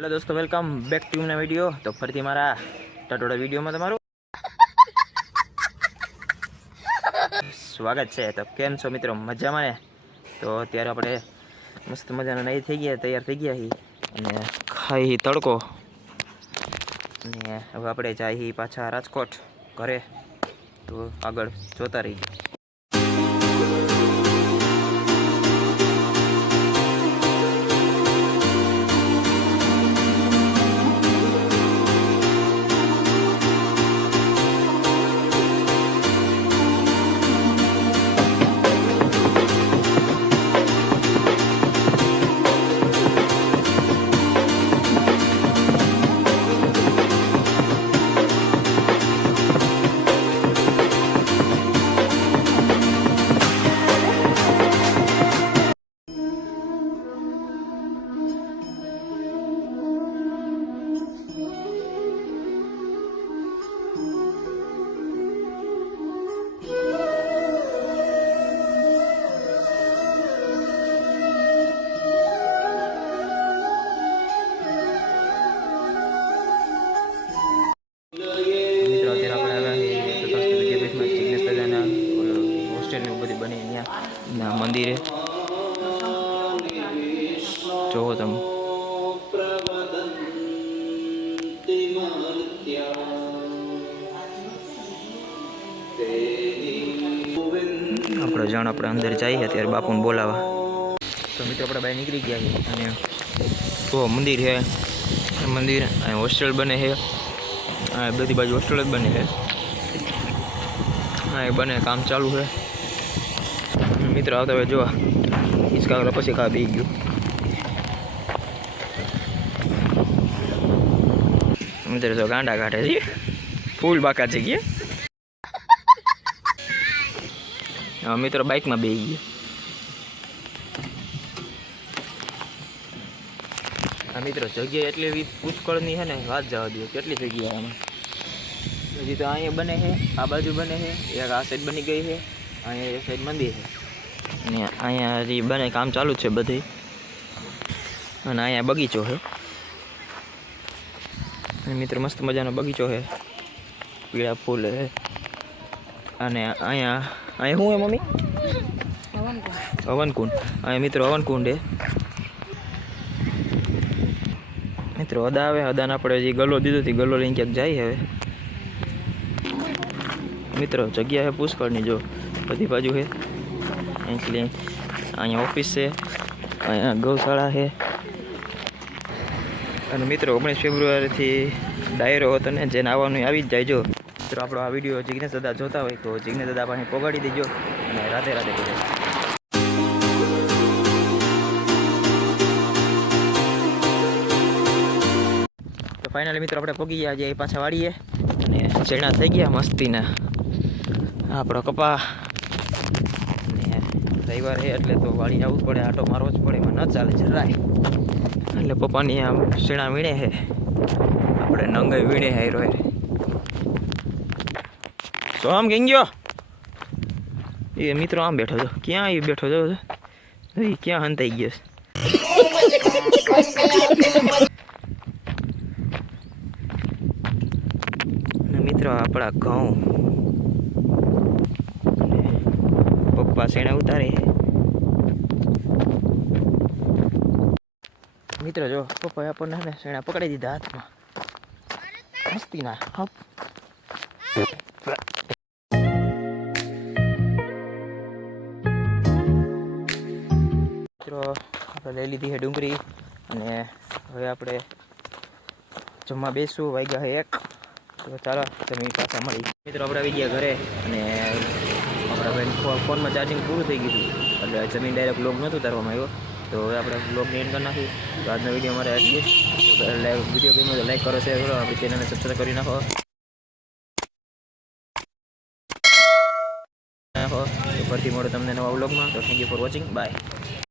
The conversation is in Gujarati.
હેલો દોસ્તો વેલકમ બેક ટુ ના વીડિયો તો ફરીથી મારા ટટોડા વિડીયોમાં તમારું સ્વાગત છે. તો કેમ છો મિત્રો? મજામાં ને? તો અત્યારે આપણે મસ્ત મજાના નહીં થઈ ગયા, તૈયાર થઈ ગયા અને ખાઈ તડકો. અને હવે આપણે જાય પાછા રાજકોટ ઘરે. તો આગળ જોતા રહી મિત્રો અત્યારે આપણે આવ્યા છીએ પ્રકાશ વિદ્યાપીઠમાં, જિગ્નેશ દાદાના હોસ્ટેલ ને બધી બની ત્યાં મંદિરે. જોવો તમે. આપણે જાણ આપણે અંદર જઈએ અત્યારે બાપુને બોલાવા. તો મિત્રો, આપણે બહાર નીકળી ગયા અને તો મંદિર છે. મંદિર હોસ્ટેલ બને છે. હા બધી બાજુ હોસ્ટેલ જ બની છે. હા, એ બને, કામ ચાલુ છે. મિત્ર આવતા હવે જોવા. હિંચકા પછી ખા બી ગયું. મિત્ર, તો ગાંડા કાઢે છે. ફૂલ બાકા જગ્યા મિત્રો બાઇકમાં બે ગયા. હા મિત્રો જગ્યા એટલી એવી પુષ્કળની છે ને વાત જવા દો કેટલી જગ્યા આમાં? હજી તો અહીંયા બને છે આ બાજુ બને છે એક આ સાઈડ બની ગઈ છે અહીંયા એક સાઈડ મંદિર છે. અને અહીંયા હજી બને કામ ચાલુ જ છે બધી અને અહીંયા બગીચો છે. અને મિત્રો મસ્ત મજાનો બગીચો છે. પીળા ફૂલ છે. અને અહીંયા અહીંયા શું હે મમ્મી? હવનકુંડ. અહીંયા મિત્રો હવનકુંડ છે. મિત્રો, અદા આવે અદાને આપણે હજી ગલો દીધો હતી ગલો લઈને ક્યાંક જાય હવે. મિત્રો, જગ્યા છે પુષ્કળની, જો. બધી બાજુ છે. અહીંથી અહીંયા ઓફિસ છે, અહીંયા ગૌશાળા છે. અને મિત્રો, ઓગણીસ ફેબ્રુઆરીથી ડાયરો હતો ને, જેને આવવાનું આવી જ જાય, જો. મિત્રો, આપણો આ વીડિયો જિગ્નેશ દાદા જોતા હોય તો જિગ્નેશ દાદા પાસે પોગાડી દેજો અને રાધે રાધે તો ફાઇનલી મિત્રો આપણે પગી ગયા જે પાછા વાળીએ. અને શેણા થઈ ગયા મસ્તીના. આપણો કપા. રવિવાર છે એટલે તો વાળી આવવું પડે, આટો મારવો જ પડે, એમાં ન ચાલે જરાય. એટલે પપ્પાની આમ શેણા વીણે છે. આપણે નંગાઈ વીણે હાયરો રોય સો આમ કેમ ગયો? એ મિત્રો આમ બેઠો છો. ક્યાં એ બેઠો છો? એ ક્યાં હંતાઈ ગયો અને મિત્રો, આપણા ઘઉં. પપ્પા શેણે ઉતારે મિત્રો, જો, પપ્પાએ આપણને હે શેણા પકડી દીધા હાથમાં. મસ્તીના. હપ. મિત્રો, આપણે લઈ લીધી છે ડુંગળી અને હવે આપણે જમવા બેસું વાગ્યા છે એક. તો ચાલો, તમે પાછા મળી. મિત્રો, આપણે આવી ગયા ઘરે અને આપણા ભાઈ ફોનમાં ચાર્જિંગ પૂરું થઈ ગયું એટલે જમીન ડાયરેક્ટ બ્લોગ નહોતું ઉતારવામાં આવ્યો. તો હવે આપણે બ્લોગને એન્ડ કરી નાખ્યું તો આજનો વીડિયો મારે એટલી વીડિયો ગમ્યો તો લાઈક કરો શેર કરો, આપણી ચેનલને સબસ્ક્રાઈબ કરી નાખો. નાખો. તો ફરીથી મળો તમને નવા બ્લોગમાં તો thank you for watching bye